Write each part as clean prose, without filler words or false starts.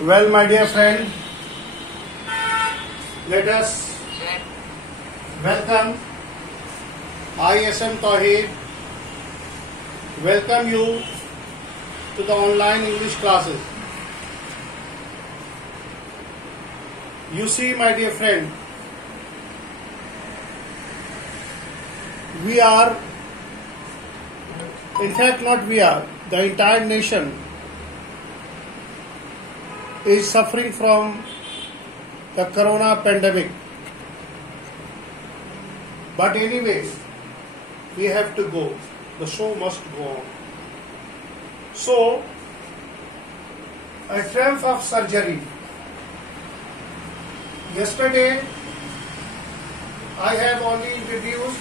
Well, my dear friend, let us welcome ISM Tawheed. Welcome you to the online English classes. You see, my dear friend, we are, in fact, not we are, the entire nation is suffering from the corona pandemic. But anyways, we have to go. The show must go on. So, a triumph of surgery. Yesterday, I have only introduced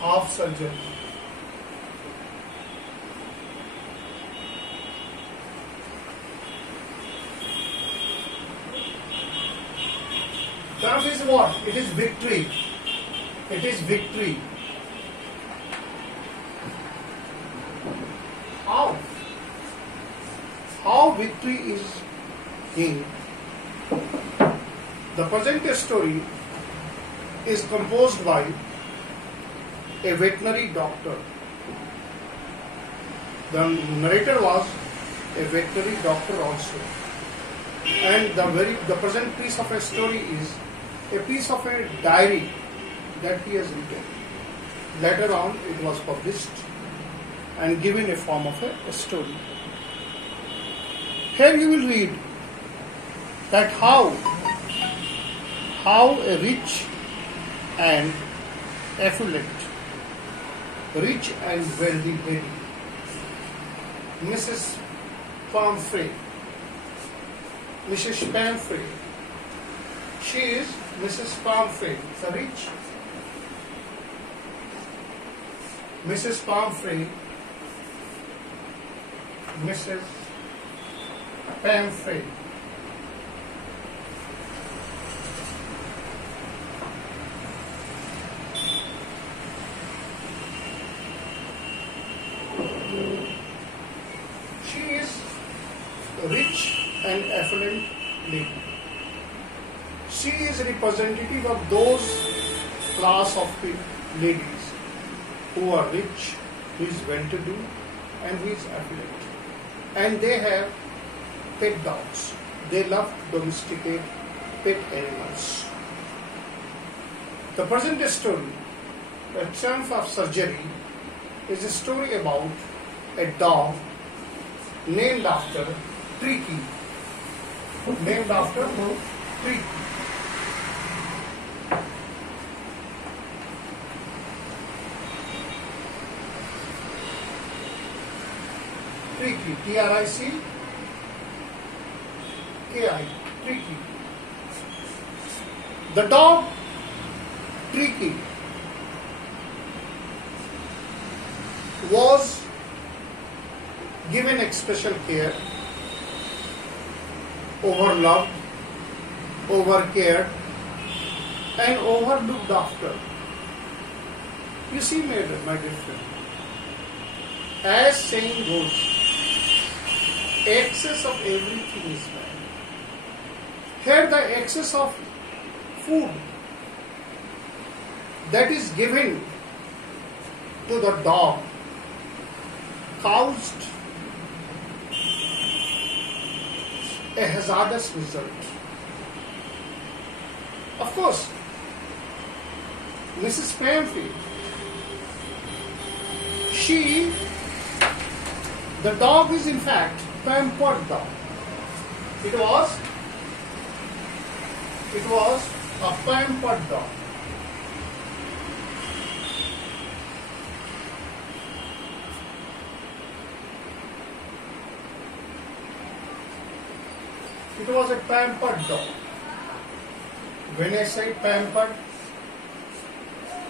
half surgery. Triumph is what? It is victory. It is victory. How? How victory is gained? The present story is composed by a veterinary doctor. The narrator was a veterinary doctor also. And the present piece of a story is a piece of a diary that he has written. Later on it was published and given a form of a story. Here you will read that how a rich and affluent, rich and wealthy lady, Mrs. Pomfrey, Mrs. Pomfrey, she is Mrs. Pomfrey, the rich Mrs. Pomfrey, Mrs. Pomfrey. She is rich and affluent lady. She is representative of those class of ladies who are rich, who is well-to-do, and who is affluent. And they have pet dogs. They love to domesticate pet animals. The present story, The Triumph of Surgery, is a story about a dog named after Tricky. Named after Tricky. Tricky, T-R-I-C-K-I, Tricky. The dog Tricky was given special care, overloved, overcared, and overlooked after. You see, my dear friend, as saying goes, excess of everything is bad. Here the excess of food that is given to the dog caused a hazardous result. Of course, Mrs. Pomfrey, the dog is in fact pampered dog. It was a pampered dog. It was a pampered dog. When I say pampered,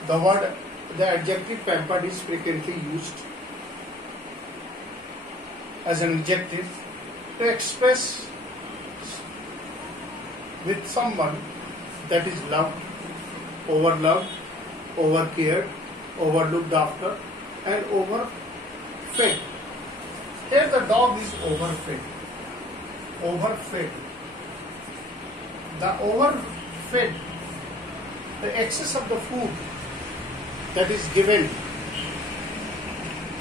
the adjective pampered is frequently used as an adjective to express with someone that is loved, overloved, overcared, overlooked after, and overfed. Here the dog is overfed. Overfed. The overfed, the excess of the food that is given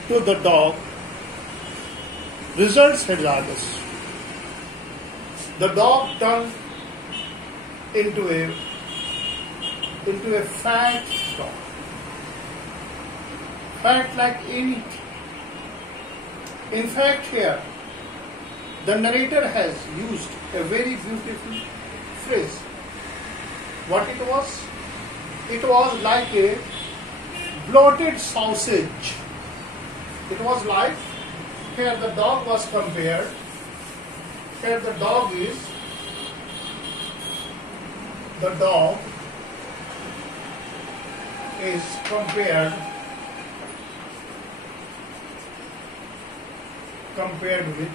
to the dog results hazardous. The dog turned into a fat dog. Fat like anything. In fact, here the narrator has used a very beautiful phrase. What it was? It was like a bloated sausage. It was like, here the dog was compared, here the dog is compared with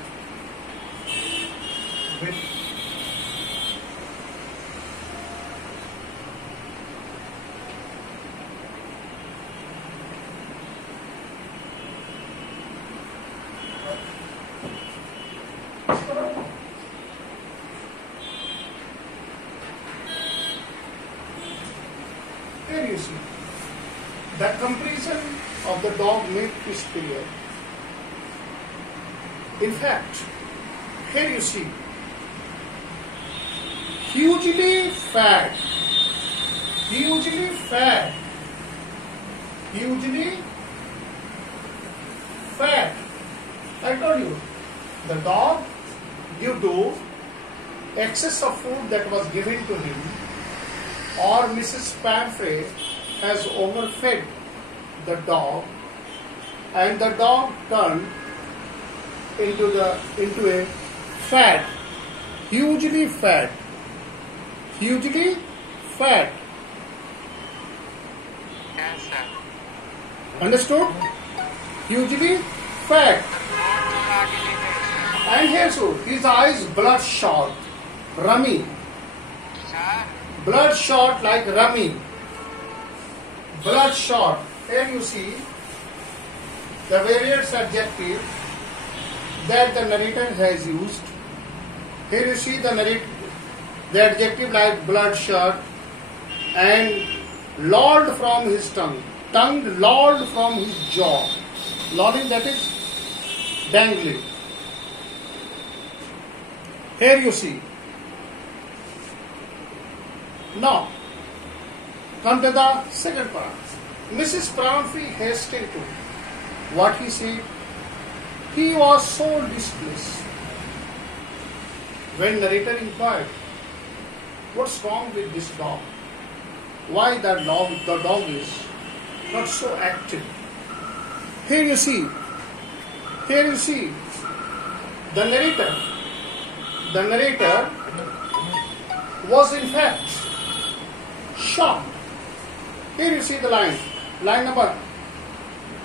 here you see the comparison of the dog made is clear. In fact, here you see hugely fat, hugely fat. I told you, the dog, due to excess of food that was given to him, or Mrs. Pamphret has overfed the dog, and the dog turned into a fat, hugely fat. Yes, sir. Understood? Hugely fat. And here so, his eyes bloodshot, rummy. Sir? Bloodshot like rummy. Bloodshot. Here you see the various adjective that the narrator has used. Here you see the adjective like bloodshot and lolled from his tongue. Tongue lolled from his jaw. Lolling, that is dangling. Here you see. Now, come to the second part. Mrs. Pamphret hastened to what he said. He was so distressed. When narrator inquired, what's wrong with this dog? Why the dog is not so active? Here you see, the narrator was in fact shocked. Here you see the line number,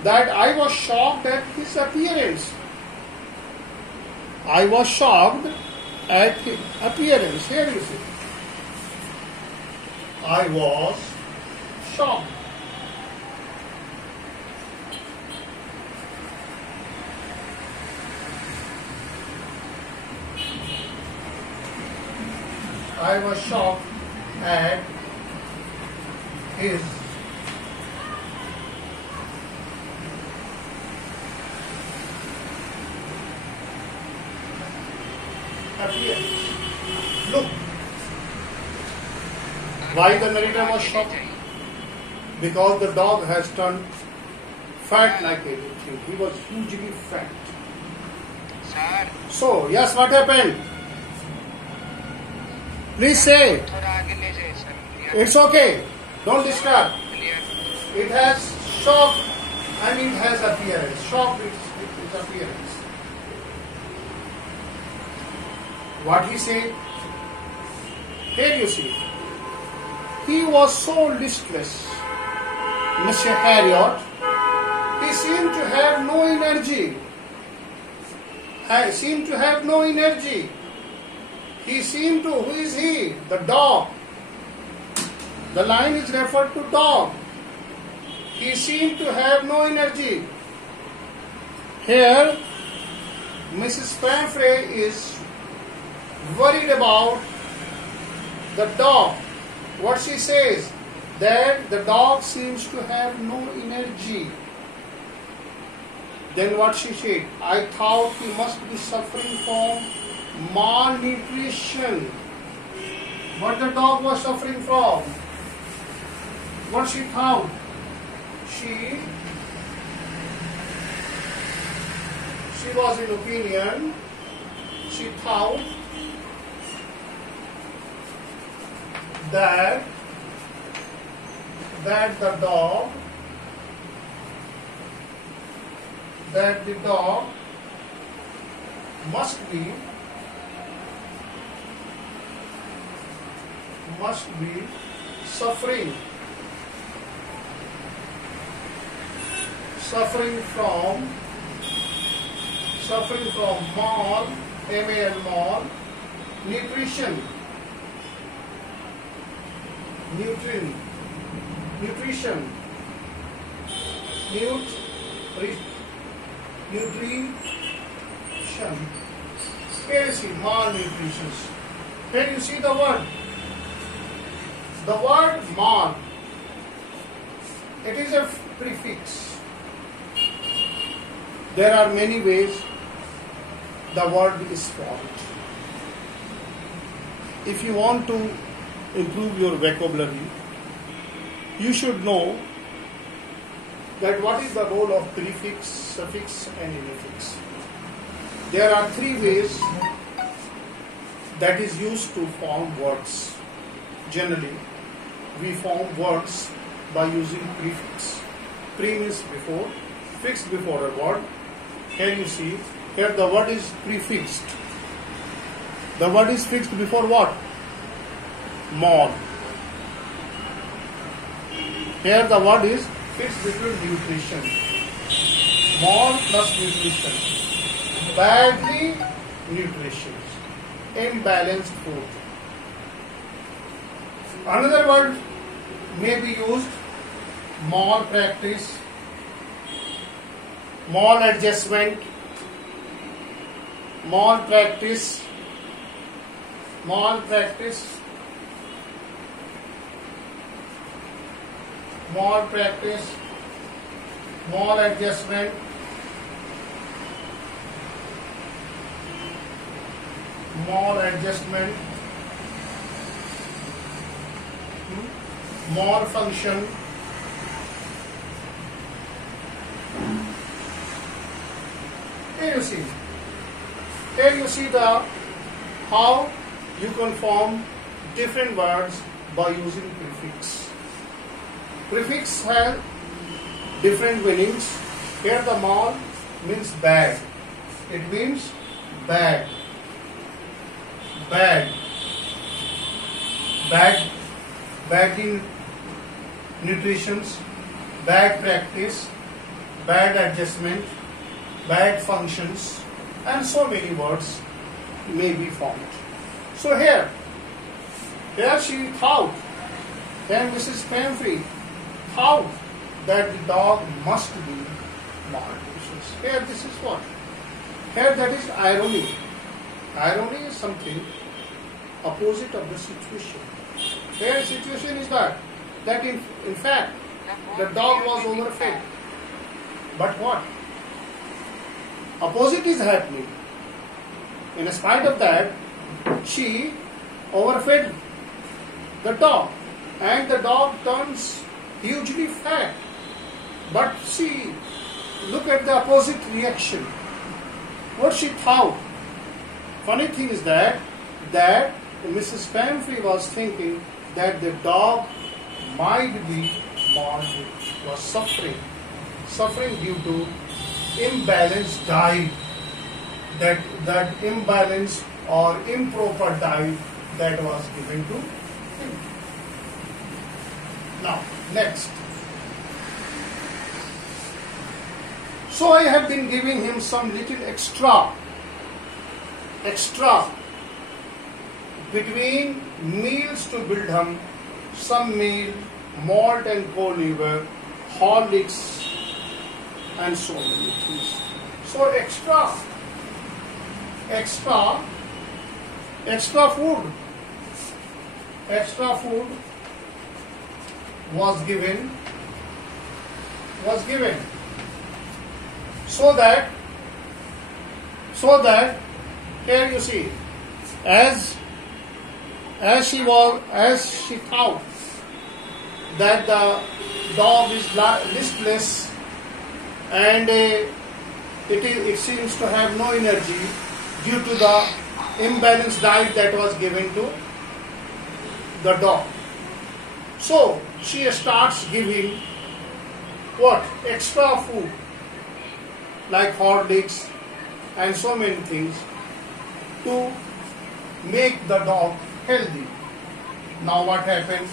that I was shocked at his appearance. I was shocked at his appearance. Here you see, I was shocked. I was shocked at his appearance. Look, why the narrator was shocked? Because the dog has turned fat like anything. He was hugely fat. Sir. So, yes, what happened? Please say. It's okay. Don't disturb. It has shock and it has appearance. Shock its appearance. What he said? Here you see. He was so listless, Mr. Harriot. He seemed to have no energy. He seemed to, who is he? The dog. The line is referred to dog. He seemed to have no energy. Here, Mrs. Pamphray is worried about the dog. What she says, that the dog seems to have no energy. Then what she said, I thought he must be suffering from malnutrition. What the dog was suffering from? What she thought? She was in opinion, she thought that the dog must be suffering from malnutrition. Here you see malnutrition. Here you see the word. The word mal. It is a prefix. There are many ways the word is formed. If you want to improve your vocabulary, you should know that what is the role of prefix, suffix and infix. There are three ways that is used to form words. Generally, we form words by using prefix. Pre means before, fixed before a word. Here you see, here the word is prefixed. The word is fixed before what? Mal. Here the word is fixed between nutrition. Mal plus nutrition. Badly nutrition. Imbalanced food. Another word may be used, malpractice, maladjustment, malpractice, maladjustment, malfunction, here you see the how you can form different words by using prefix. Prefix have different meanings. Here the mal means bad. It means bad. Bad in nutrition, bad practice, bad adjustment, bad functions, and so many words may be formed. So here she thought, then Mrs. Pamphray thought that the dog must be malnutritious. Here this is what? Here that is irony. Irony is something opposite of the situation. Here situation is that in fact the dog was overfed. But what? Opposite is happening. In spite of that, she overfed the dog, and the dog turns hugely fat. But see, look at the opposite reaction. What she thought. Funny thing is that Mrs. Pamphray was thinking that the dog might be malnourished, was suffering due to imbalanced diet, that imbalanced or improper diet that was given to him. Now, next. So I have been giving him some little extra between meals to build him, some meal, malt and co-liver, Horlicks, and so many things. So extra extra food was given so that here you see, as she thought that the dog is listless and it seems to have no energy due to the imbalanced diet that was given to the dog. So she starts giving what? Extra food like Horlicks and so many things to make the dog healthy. Now what happens?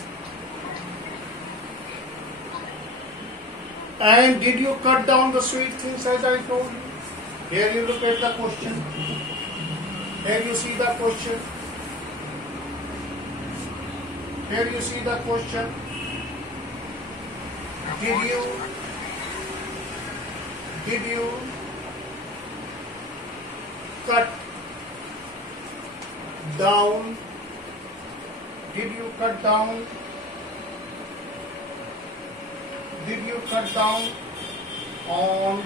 And did you cut down the sweet things as I told you? Here you look at the question. Here you see the question. Here you see the question. Did you cut down? Did you cut down on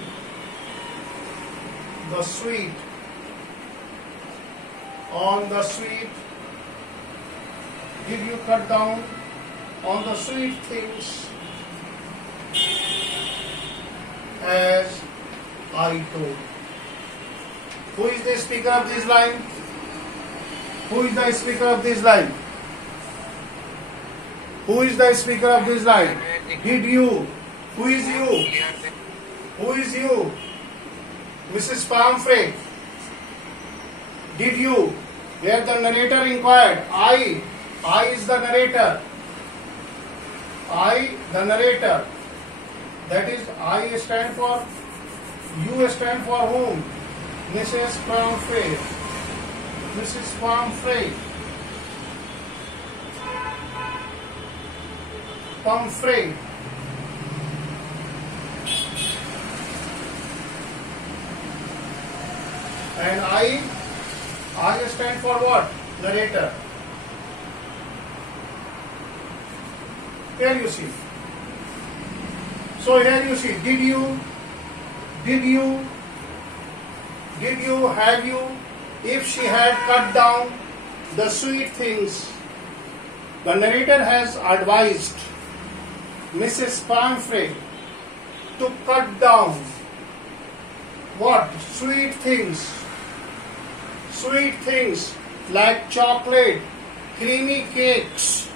the sweet? Did you cut down on the sweet things as I told? Who is the speaker of this line? Who is the speaker of this line? Who is the speaker of this line? Did you? Who is you? Who is you? Mrs. Palmfrey. Did you? Here the narrator inquired. I is the narrator. I, the narrator. That is, I stand for, you stand for whom? Mrs. Palmfrey. Mrs. Palmfrey. Palmfrey. And I stand for what? Narrator. Here you see. So here you see, have you, if she had cut down the sweet things, the narrator has advised Mrs. Palmfrey to cut down what? Sweet things like chocolate, creamy cakes.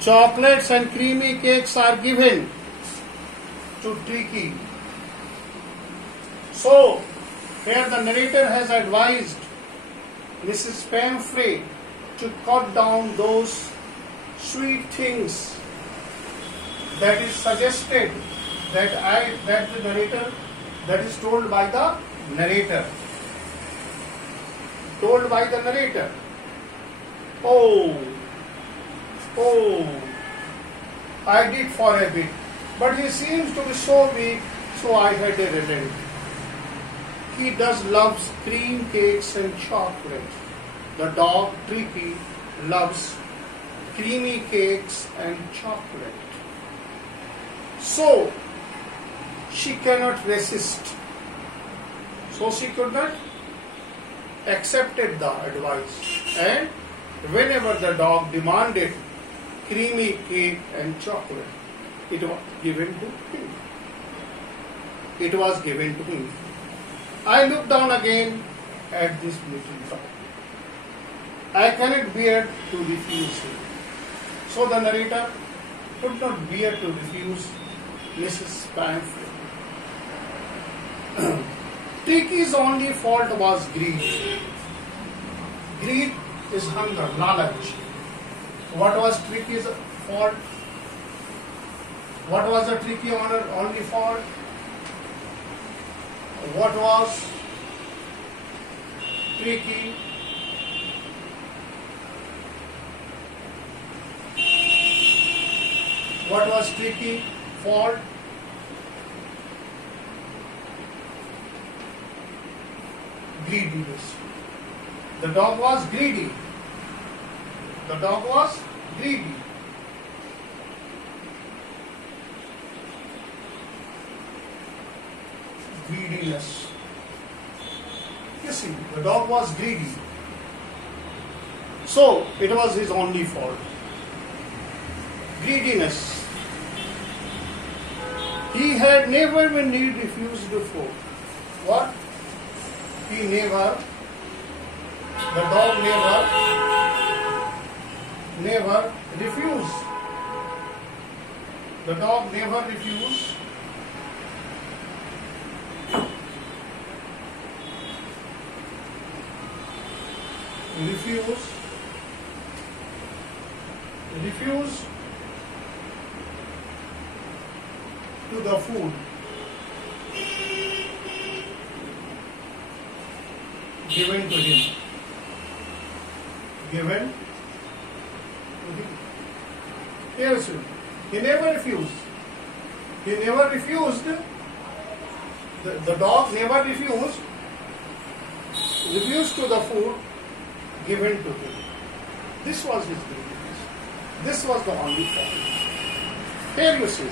Chocolates and creamy cakes are given to Tricky. So, here the narrator has advised Mrs. Palmfrey to cut down those sweet things that is suggested, that the narrator, that is told by the narrator. Told by the narrator. Oh, I did for a bit, but he seems to be so weak, so I had a relent. He does loves cream cakes and chocolate. The dog Tricky loves creamy cakes and chocolate. So she cannot resist. So she could not accepted the advice, and whenever the dog demanded creamy cake and chocolate, it was given to him. It was given to him. I looked down again at this little dog. I cannot bear to refuse him. So the narrator could not bear to refuse Mrs. Palmfrey. Tricky's only fault was greed. Greed is hunger, knowledge. What was Tricky's fault? What was the Tricky only fault? What was Tricky? What was Tricky fault? Greediness. The dog was greedy. The dog was greedy. Greediness. You see, the dog was greedy. So, it was his only fault. Greediness. He had never when he refused the food. What? He never, the dog never refused. The dog never refused. Refuse to the food given to him. Yes, he never refused. The dog never refused to the food given to him. This was his greediness. This was the only problem. Here you see.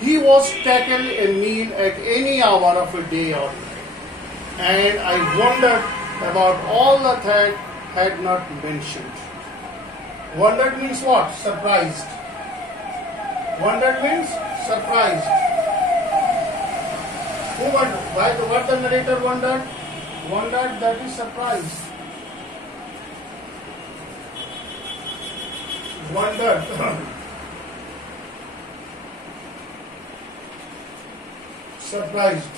He was taken a meal at any hour of a day or night. And I wondered about all that I had not mentioned. Wondered means what? Surprised. Wondered means surprised. Who wondered? What the narrator wondered? Wondered, that is surprised. Wondered. Surprised.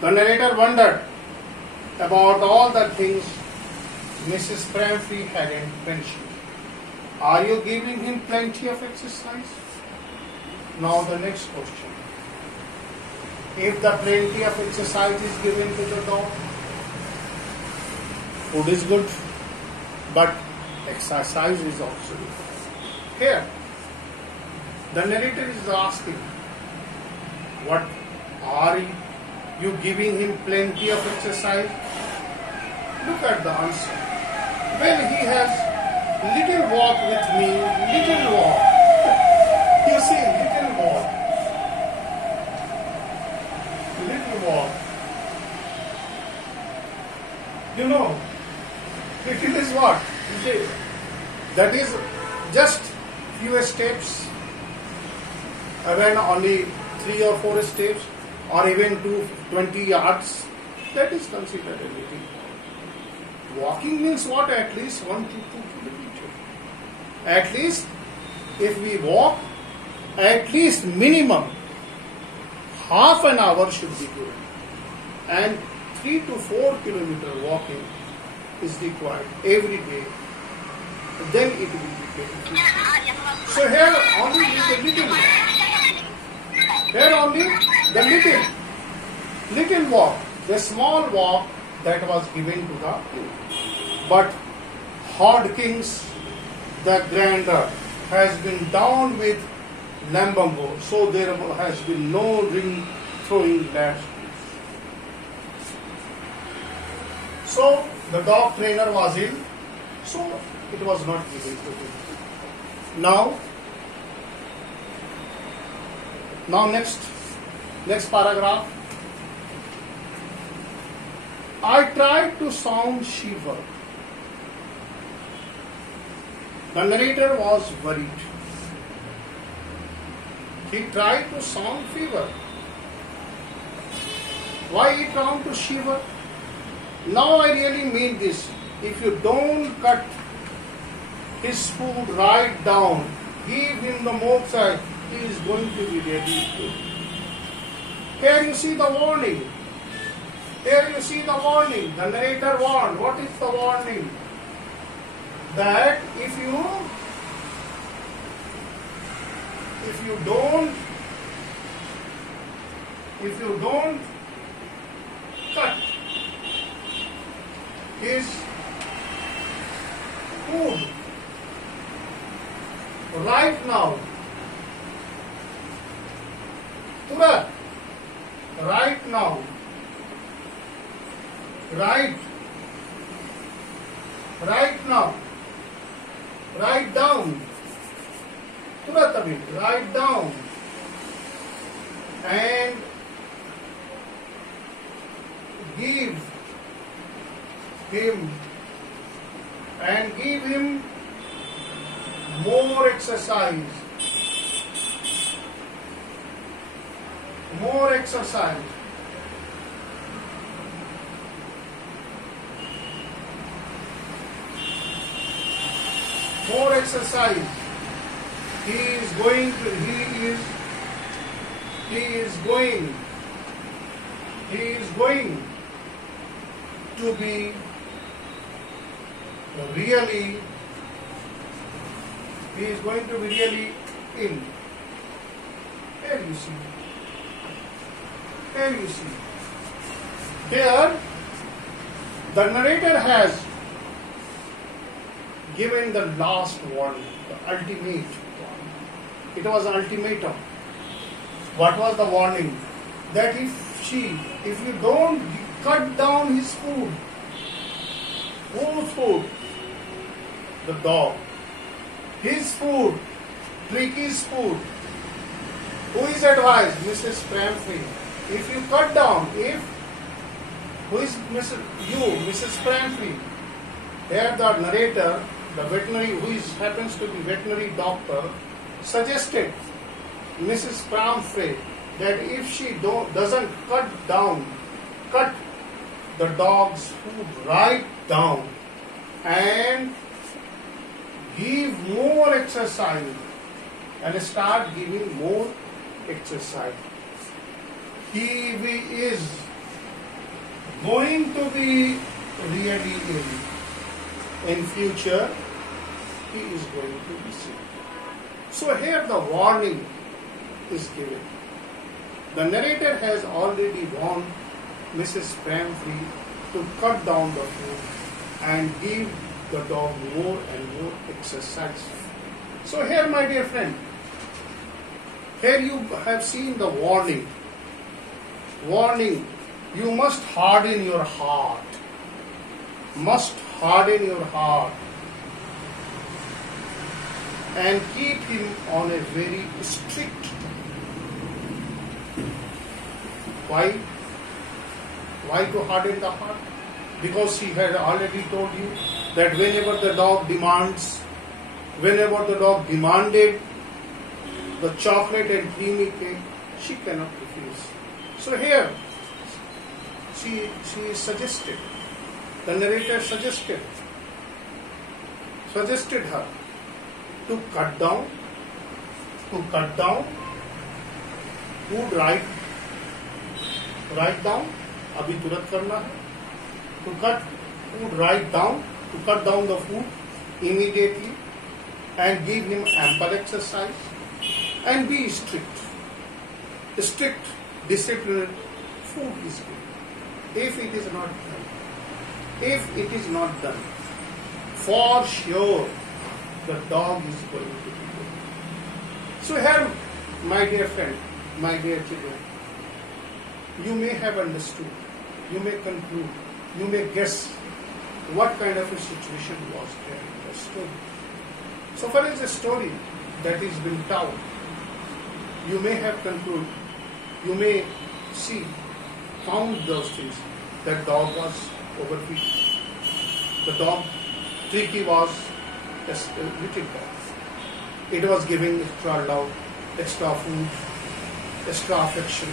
The narrator wondered about all the things Mrs. Cranfrey hadn't mentioned. Are you giving him plenty of exercise? Now the next question. If the plenty of exercise is given to the dog, food is good, but exercise is also good. Here, the narrator is asking, what are you giving him plenty of exercise? Look at the answer. Well, he has little walk with me, little walk. You see, little walk. Little walk. You know, little is what? That is just few steps, when only 3 or 4 steps, or even 20 yards. That is considered a little. Walking means what? At least 1 to 2 kilometers. At least, if we walk, at least minimum half an hour should be given. And 3 to 4 kilometer walking is required every day. Then it will be beneficial. So here only the little walk. Here only the little walk, the small walk that was given to the king. But Hordkins, the grander, has been down with Lambambo, so there has been no ring throwing last. So the dog trainer was ill, so it was not given to him. Now next paragraph. I tried to sound Shiva. The narrator was worried. He tried to sound fever. Why he turned to Shiva? Now I really mean this. If you don't cut his food right down, give him the moksha, he is going to be ready to. Here you see the warning. Here you see the warning. The narrator warned. What is the warning? That if you don't cut his food right now, Right now. Right. Right now. Write down. तुरंत अभी. Write down. And give him more exercise. More exercise. More exercise. He is going to be really ill. Here you see. Here the narrator has given the last warning, the ultimate warning. It was an ultimatum. What was the warning? That if you don't cut down his food, whose food? The dog. His food, Tricky's food. Who is advised? Mrs. Cranfrey. If you cut down, who is Mrs. Cranfrey? Here the narrator, the veterinary, happens to be veterinary doctor, suggested Mrs. Cranfrey that if she doesn't cut the dog's food right down and give more exercise and start giving more exercise, he is going to be really ill. In future, he is going to be sick. So here the warning is given. The narrator has already warned Mrs. Cranfrey to cut down the food and give the dog more and more exercise. So here, my dear friend, here you have seen the warning. Warning, you must harden your heart. Must harden your heart and keep him on a very strict. Why? Why to harden the heart? Because he had already told you that whenever the dog demanded the chocolate and creamy cake, she cannot refuse. So here, she suggested, the narrator suggested her to cut down food right down, abhi तुरंत करना है, to cut food right down, to cut down the food immediately and give him ample exercise and be strict, disciplined. Food is good. If it is not done, for sure the dog is going to be good. So here, my dear friend, my dear children, you may have understood, you may conclude, you may guess what kind of a situation was there in the story. So far as the story that is being told, you may have concluded, you may found those things. That dog was overfed. The dog, Tricky, was a little dog. It was giving extra love, extra food, extra affection.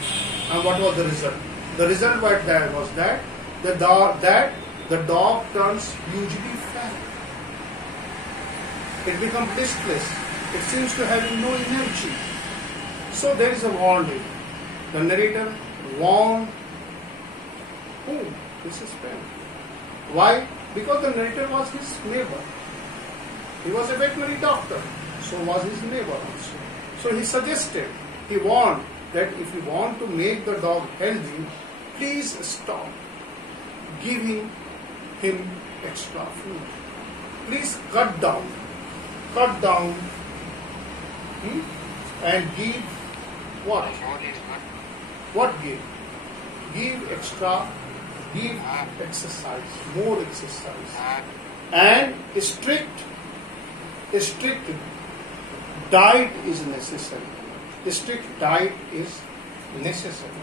And what was the result? The result was that the dog turns hugely fat. It becomes listless. It seems to have no energy. So there is a warning. The narrator warned who? Mrs. Cranfrey. Why? Because the narrator was his neighbor. He was a veterinary doctor. So was his neighbor also. So he warned that if you want to make the dog healthy, please stop giving him extra food. Please cut down and give what? What give? give extra, give exercise, more exercise, and strict diet is necessary. Strict diet is necessary.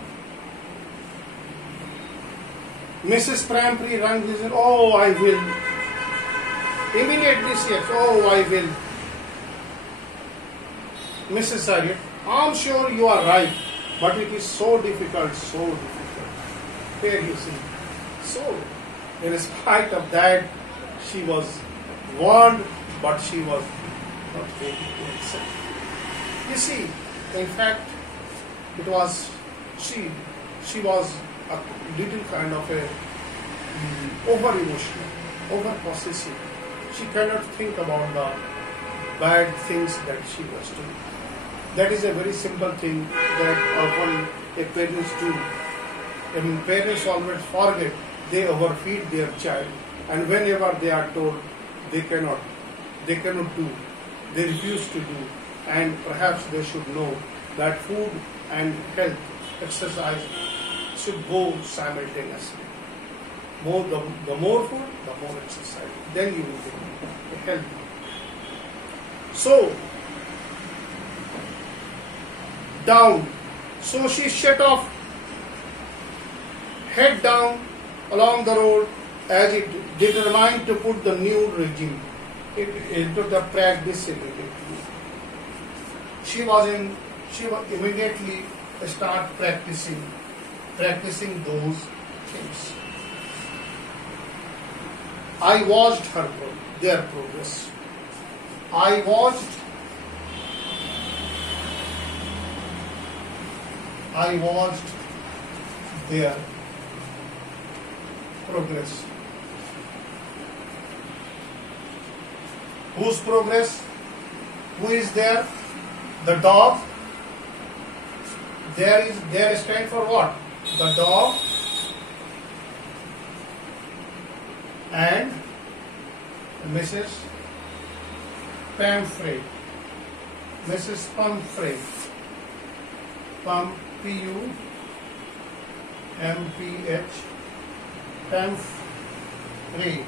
Mrs. Prampri rang this, oh, I will. Immediately she says, oh, I will. Mrs. Harriet, I'm sure you are right, but it is so difficult, so difficult. Here you see. So, in spite of that, she was warned, but she was not ready to accept. You see, in fact, it was she was a little kind of a over emotional, over possessive. She cannot think about the bad things that she was doing. That is a very simple thing that often a parents do. I mean, parents always forget, they overfeed their child, and whenever they are told they cannot do, they refuse to do, and perhaps they should know that food and health, exercise should go simultaneously. The more food, the more exercise. Then you will be healthy. So, down. So she set off, head down along the road as it determined to put the new regime into the practice immediately. She immediately start practicing those things. I watched their progress. I watched their progress. Whose progress? Who is there? The dog. There stand for what? The dog and Mrs. Pumphrey. Mrs. Pumphrey. P-U-M-P-H. Pumphrey.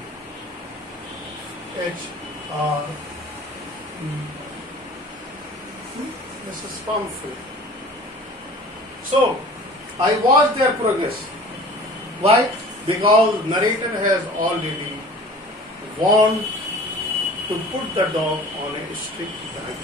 H-R-E. Mrs. Pumphrey. So, I watched their progress. Why? Because narrator has already warned to put the dog on a strict diet.